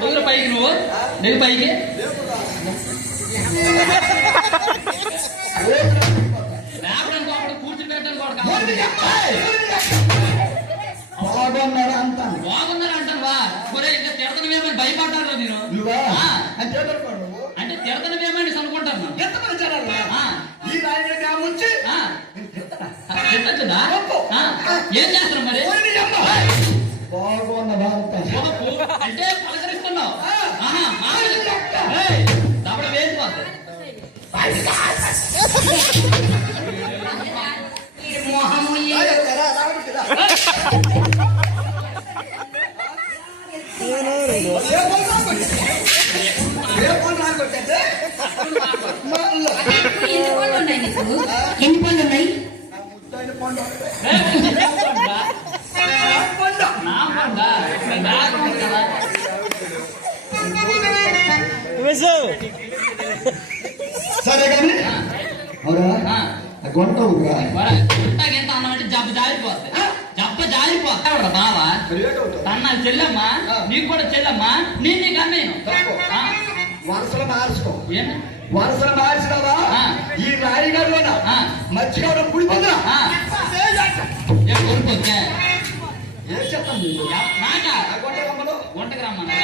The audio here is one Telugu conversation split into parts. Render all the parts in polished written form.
ఎగురు పైకి నువ్వు నెగ్గు పైకి లేపడానికి ఒకటి కూర్చోబెట్టడానికి ఒకటి కావాలి. బాగున్నారా అంటాను. బాగున్నారా అంటాను వా ఒరే ఇంకా తిడతనమేమని భయపడ్డారు నేను. అంటే తిడతనమేమని అనుకుంటాను. ఈ నాయన వచ్చి తిట్టచ్చుదా ఏం చేస్తాను మరి? బాగున్నదా అంటాను. అంటే పలకరిస్తున్నావు దబడ వేసిపోతుంది. ఎన్ని పళ్ళు ఉన్నాయి? సరే కానీ అవునా గొంట ఎంత అన్నమంటే జబ్బ జారిపోతుంది. జబ్బ జారిపోతా బావా తన చెల్లెమ్మా నీకు కూడా చెల్లెమ్మా నేను నీకు అన్నయ్యను వరుసలు మార్చుకో. వరుసలు మార్చినావా ఈ రాయిగాడు మధ్యగా కుడిపోతున్నా కొనుక్కొచ్చా ఏం చెప్తాను వంటకి రమ్మన్నా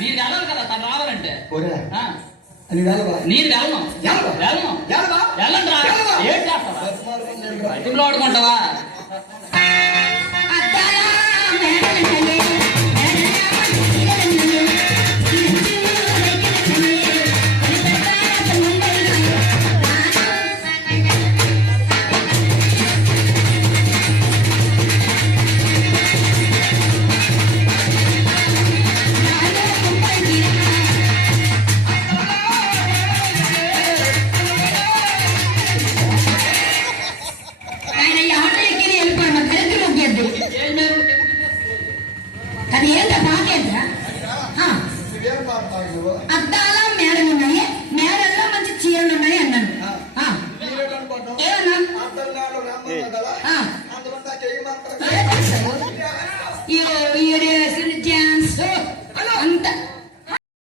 నీరు వెళ్ళాలి కదా తను రావాలంటే. నీరు వెళ్ళను వెళ్ళను వెళ్ళండి రా ఏం చేస్తావా ఇంట్లో ఆడుకుంటావా?